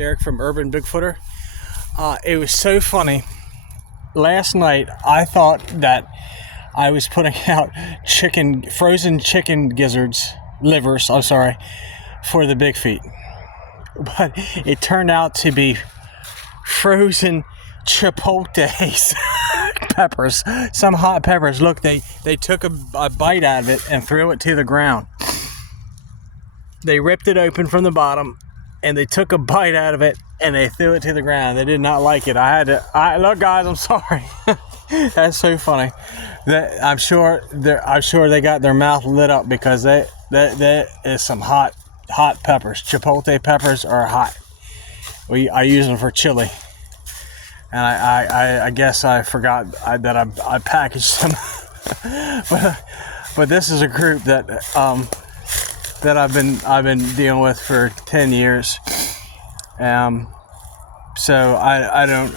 Derek from Urban Bigfooter. It was so funny. Last night, I thought that I was putting out frozen chicken livers, for the big feet. But it turned out to be frozen Chipotle peppers, some hot peppers. Look, they took a bite out of it and threw it to the ground. They ripped it open from the bottom and they took a bite out of it and they threw it to the ground. They did not like it. Look, guys, I'm sorry. That's so funny. I'm sure they got their mouth lit up because that is some hot peppers. Chipotle peppers are hot. I use them for chili. And I guess I forgot that I packaged them. but this is a group that I've been dealing with for 10 years. So I don't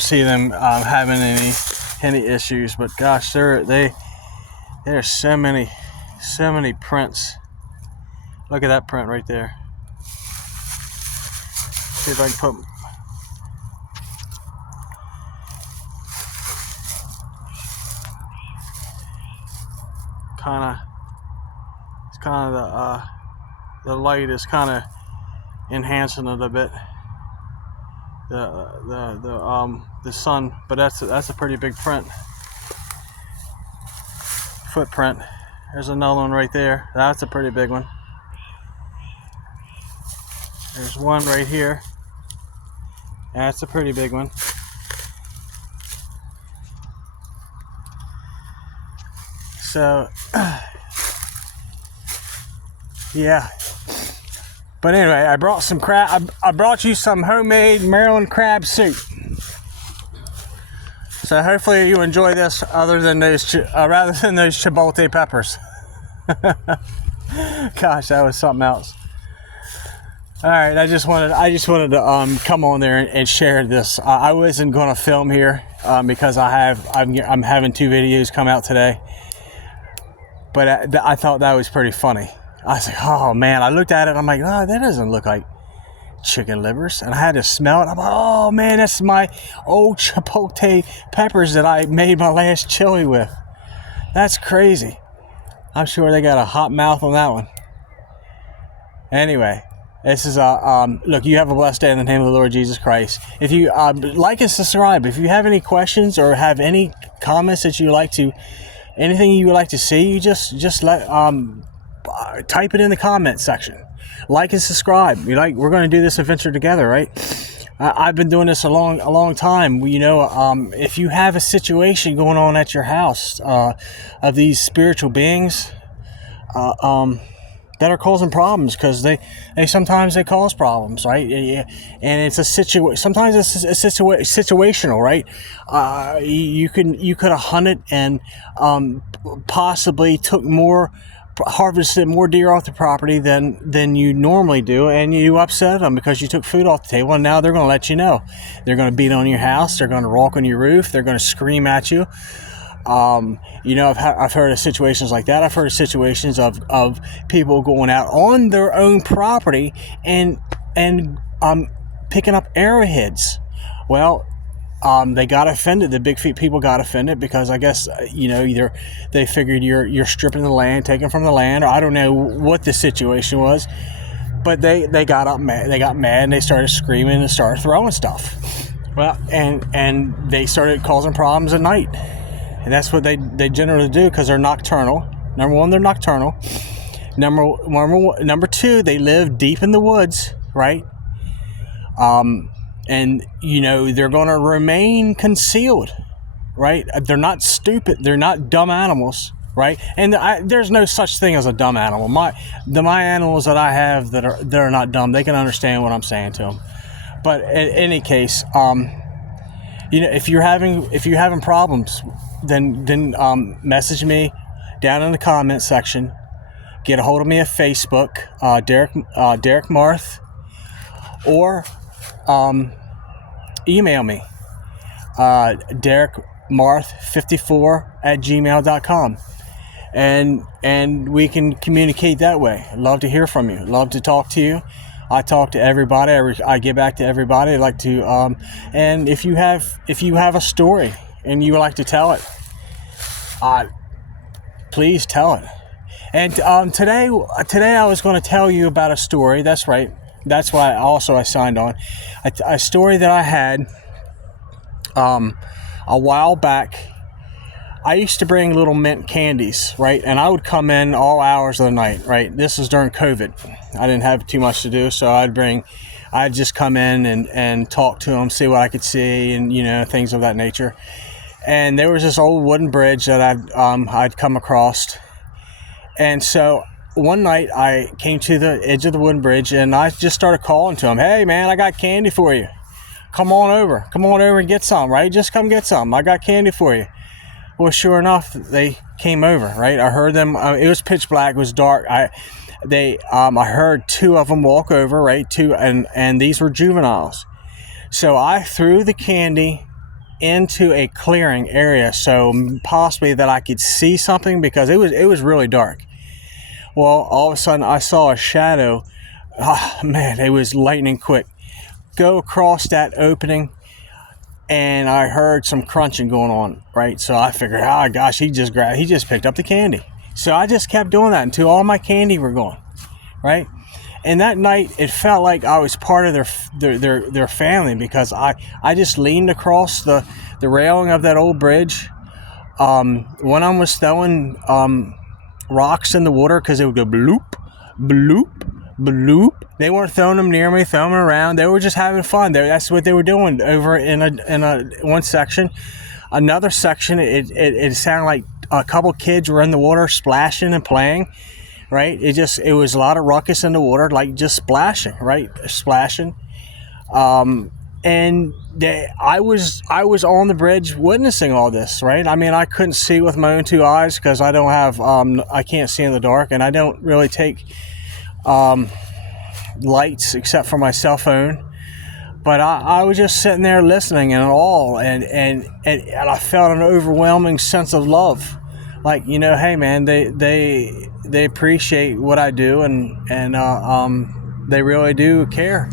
see them having any issues. But gosh, there's so many prints. Look at that print right there. See if I can put. The light is kind of enhancing it a bit. The sun, but that's a pretty big footprint. There's another one right there. That's a pretty big one. There's one right here. That's a pretty big one. So, yeah. But anyway, I brought some crab. I brought you some homemade Maryland crab soup. So hopefully you enjoy this, rather than those Chipotle peppers. Gosh, that was something else. All right, I just wanted to come on there and share this. I wasn't going to film here because I'm having 2 videos come out today. But I thought that was pretty funny. I was like, oh man, I looked at it, I'm like, oh, that doesn't look like chicken livers. And I had to smell it. I'm like, oh man, that's my old Chipotle peppers that I made my last chili with. That's crazy. I'm sure they got a hot mouth on that one. Anyway, this is look, you have a blessed day in the name of the Lord Jesus Christ. If you like and subscribe, if you have any questions or have any comments that you like to, anything you would like to see, you just let type it in the comment section. Like and subscribe. We're going to do this adventure together, right? I've been doing this a long time. If you have a situation going on at your house of these spiritual beings that are causing problems, because they sometimes cause problems, right? And it's sometimes it's situational, right? You could have hunted and possibly harvested more deer off the property than you normally do, and you upset them because you took food off the table, and now they're going to let you know. They're going to beat on your house. They're going to walk on your roof. They're going to scream at you. I've heard of situations like that. I've heard of situations of people going out on their own property and picking up arrowheads. Well, they got offended. The big feet people got offended because I guess either they figured you're stripping the land, taking from the land, or I don't know what the situation was. But they got mad. They got mad and they started screaming and started throwing stuff. Well, and they started causing problems at night. And that's what they generally do because they're nocturnal. Number one, they're nocturnal. Number two, they live deep in the woods, right? And they're going to remain concealed, right? They're not stupid. They're not dumb animals, right? And there's no such thing as a dumb animal. My animals that I have that are not dumb, they can understand what I'm saying to them. But in any case, if you're having problems, then message me down in the comment section. Get a hold of me at Facebook, Derek Marth, or email me, derekmarth54@gmail.com, and we can communicate that way. I'd love to hear from you. Love to talk to you. I talk to everybody. I get back to everybody. I like to, and if you have a story and you would like to tell it, please tell it. And today I was going to tell you about a story. That's right. That's why I signed on. A story that I had a while back. I used to bring little mint candies, right? And I would come in all hours of the night, right? This was during COVID. I didn't have too much to do, so I'd just come in and talk to them, see what I could see, and things of that nature. And there was this old wooden bridge that I'd come across. And so one night I came to the edge of the wooden bridge and I just started calling to him. Hey man, I got candy for you. Come on over and get some, right? Just come get some. I got candy for you. Well, sure enough, they came over, right? I heard them. It was pitch black. It was dark. I heard two of them walk over, right? And these were juveniles. So I threw the candy into a clearing area, so possibly that I could see something, because it was really dark. Well, all of a sudden I saw a shadow. Oh, man, it was lightning quick. Go across that opening. And I heard some crunching going on, right? So I figured, oh gosh, he just picked up the candy. So I just kept doing that until all my candy were gone, right? And that night, it felt like I was part of their family, because I just leaned across the railing of that old bridge. One of them was throwing rocks in the water, because it would go bloop, bloop, bloop. They weren't throwing them near me, throwing them around. They were just having fun. That's what they were doing over in one section. Another section, it sounded like a couple kids were in the water splashing and playing, right? It was a lot of ruckus in the water, like just splashing, right? Splashing. And I was on the bridge witnessing all this, right? I mean, I couldn't see with my own two eyes, because I don't have, I can't see in the dark, and I don't really take lights except for my cell phone. But I was just sitting there listening in awe, and I felt an overwhelming sense of love. Like, hey man, they appreciate what I do, and they really do care.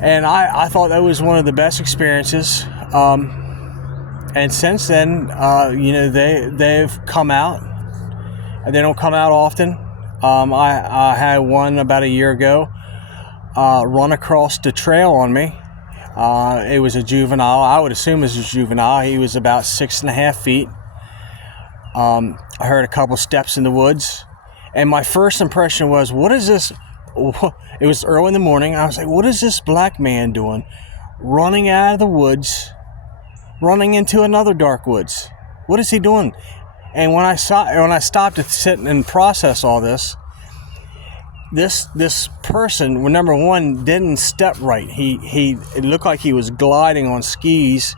And I thought that was one of the best experiences. And since then, they've come out. They don't come out often. I had one about a year ago run across the trail on me. It was a juvenile. I would assume it was a juvenile. He was about 6.5 feet. I heard a couple steps in the woods, and my first impression was, what is this? It was early in the morning. I was like, what is this black man doing running out of the woods, running into another dark woods? What is he doing? And when I stopped to sit and process all this person, well, number one, didn't step right. It looked like he was gliding on skis,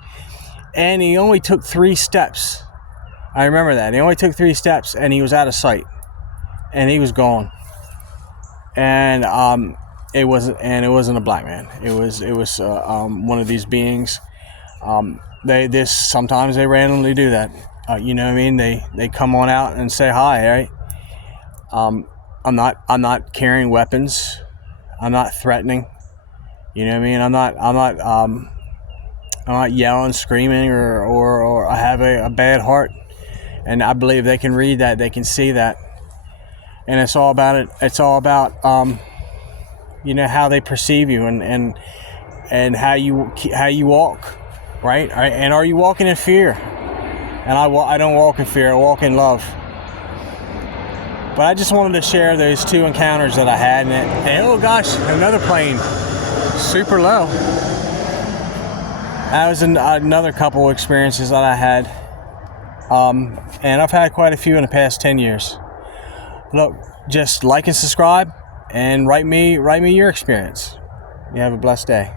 and he only took 3 steps. I remember that. He only took 3 steps, and he was out of sight, and he was gone. And it wasn't a black man. It was one of these beings. Sometimes they randomly do that. You know what I mean? They come on out and say hi, right? I'm not carrying weapons. I'm not threatening. You know what I mean? I'm not yelling, screaming, or I have a bad heart. And I believe they can read that. They can see that. And it's all about it. It's all about how they perceive you and how you walk, right? And are you walking in fear? And I don't walk in fear. I walk in love. But I just wanted to share those 2 encounters that I had. And oh gosh, another plane, super low. That was another couple experiences that I had. And I've had quite a few in the past 10 years. Look, just like and subscribe, and write me your experience. You have a blessed day.